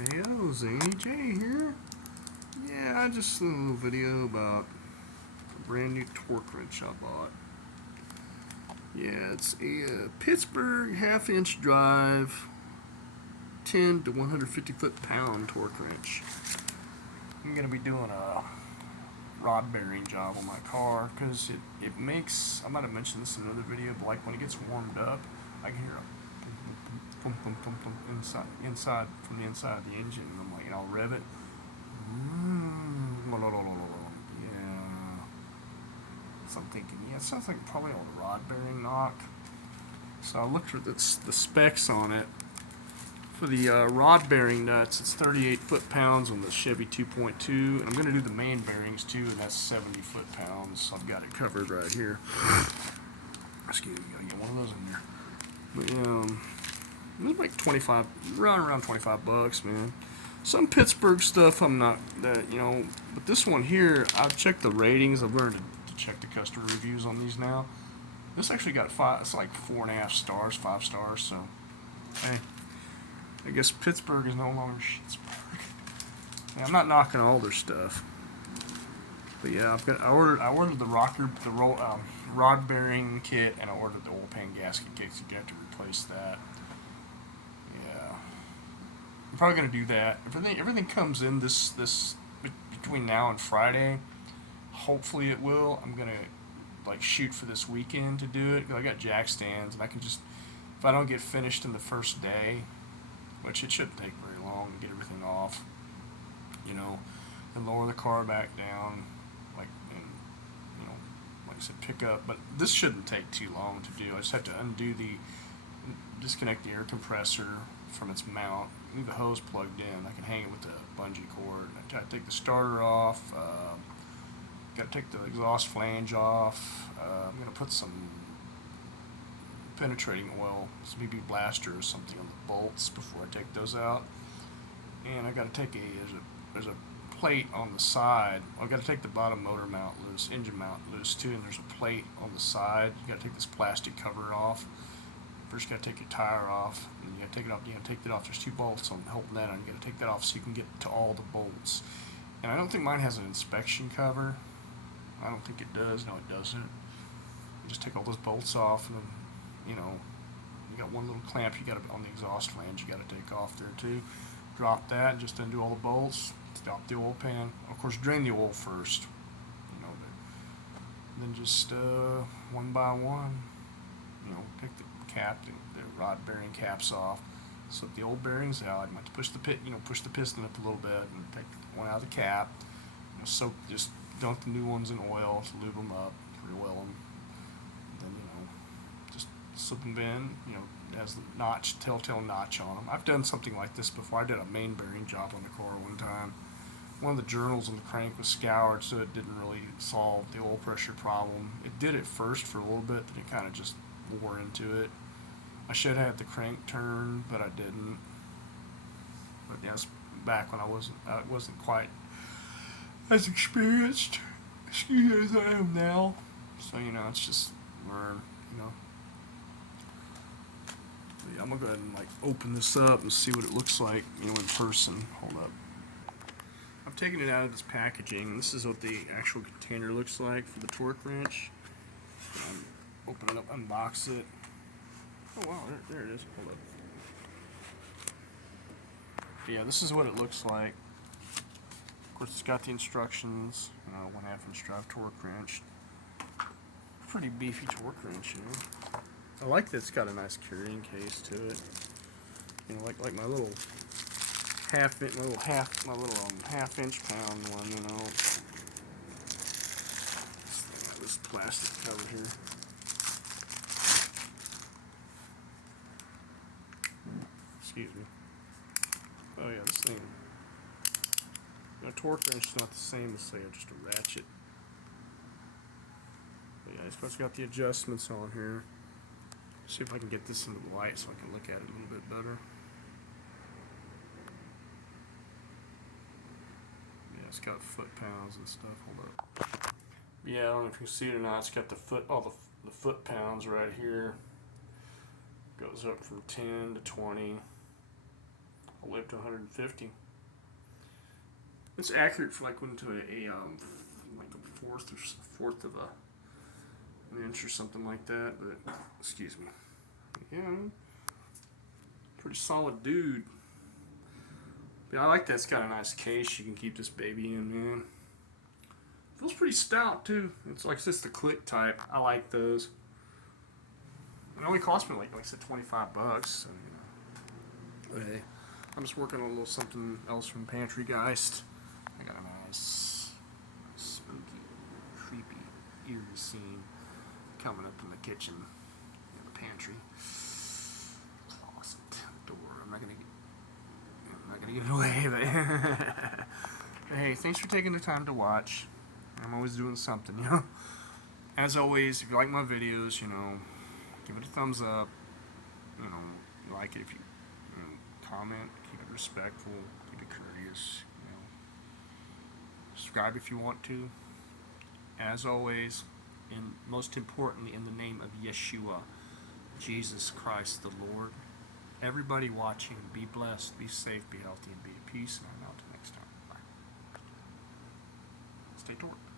Heyo, Zany J here. Yeah, I just did a little video about a brand new torque wrench I bought. Yeah, it's a Pittsburgh half-inch drive, 10 to 150 foot-pound torque wrench. I'm going to be doing a rod bearing job on my car because it makes, I might have mentioned this in another video, but like when it gets warmed up, I can hear a pum pum pum pum inside from the inside of the engine, and I'm like, and I'll rev it. Yeah. So I'm thinking, yeah, it sounds like probably on a rod bearing knock. So I looked at the specs on it. For the rod bearing nuts, it's 38 foot-pounds on the Chevy 2.2, and I'm going to do the main bearings too, and that's 70 foot-pounds. So I've got it covered right here. Excuse me, gotta get one of those in there. But it was like 25, around 25 bucks, man. Some Pittsburgh stuff I'm not that, but this one here, I've checked the ratings. I've learned to check the customer reviews on these now. This actually got it's like 4.5 stars, 5 stars. So, hey, I guess Pittsburgh is no longer Pittsburgh. Yeah, I'm not knocking all their stuff, but yeah, I ordered the rod bearing kit, and I ordered the oil pan gasket kit to get to replace that. Yeah, I'm probably gonna do that. Everything comes in this between now and Friday. Hopefully it will. I'm gonna like shoot for this weekend to do it. 'Cause I got jack stands, and I can just, if I don't get finished in the first day, which it shouldn't take very long to get everything off, and lower the car back down, like I said, pick up. But this shouldn't take too long to do. I just have to disconnect the air compressor from its mount, leave the hose plugged in. I can hang it with the bungee cord. I got to take the starter off. Got to take the exhaust flange off. I'm going to put some penetrating oil, some BB blaster or something on the bolts before I take those out. And I got to take there's a plate on the side. I've got to take the bottom motor mount loose, engine mount loose too, and there's a plate on the side. You got to take this plastic cover off. First, you got to take your tire off, and you got to take it off. You got to take it off. There's 2 bolts on holding that on. You got to take that off so you can get to all the bolts. And I don't think mine has an inspection cover. I don't think it does. No, it doesn't. You just take all those bolts off, and then you got one little clamp you got on the exhaust flange. You got to take off there too. Drop that, and just undo all the bolts. Stop the oil pan. Of course, drain the oil first. Then just one by one, take the cap, the rod bearing caps off. Slip the old bearings out. You might push the piston up a little bit, and take one out of the cap. Just dunk the new ones in oil to lube them up, re-oil them. And then just slip them in. It has the telltale notch on them. I've done something like this before. I did a main bearing job on the car one time. One of the journals on the crank was scoured, so it didn't really solve the oil pressure problem. It did at first for a little bit, then it kind of just wore into it. I should have had the crank turned, but I didn't. But that's back when I wasn't quite as experienced, as I am now. So it's just learn. But yeah, I'm gonna go ahead and open this up and see what it looks like, in person. Hold up. I've taken it out of this packaging. This is what the actual container looks like for the torque wrench. Open it up, unbox it. Oh wow, there it is. Hold up. But yeah, this is what it looks like. Of course, it's got the instructions. 1/2 inch drive torque wrench. Pretty beefy torque wrench, I like that it's got a nice carrying case to it. Like my little half inch pound one. This plastic cover here. Excuse me. Oh yeah, this thing. A torque wrench is not the same as, say, just a ratchet. But yeah, it's got the adjustments on here. See if I can get this into the light so I can look at it a little bit better. Yeah, it's got foot-pounds and stuff. Hold up. Yeah, I don't know if you can see it or not. It's got all the foot-pounds right here. Goes up from 10 to 20. I'll live to 150. It's accurate for like into like a fourth of an inch or something like that. But excuse me. Yeah, pretty solid dude. Yeah, I like that. It's got a nice case you can keep this baby in, man. Feels pretty stout too. It's like just the click type. I like those. It only cost me like I said, $25. So, but hey, I'm just working on a little something else from Pantry Geist. I got a nice, spooky, creepy, eerie scene coming up in the kitchen, in the pantry, closet, door. I'm not gonna get it away. But hey, thanks for taking the time to watch. I'm always doing something, you know. As always, if you like my videos, you know, give it a thumbs up. You know, you like it if you comment, keep it respectful, keep it courteous. You know, subscribe if you want to. As always, and most importantly, in the name of Yeshua, Jesus Christ the Lord. Everybody watching, be blessed, be safe, be healthy, and be at peace. And I'm out till next time. Bye. Stay torqued.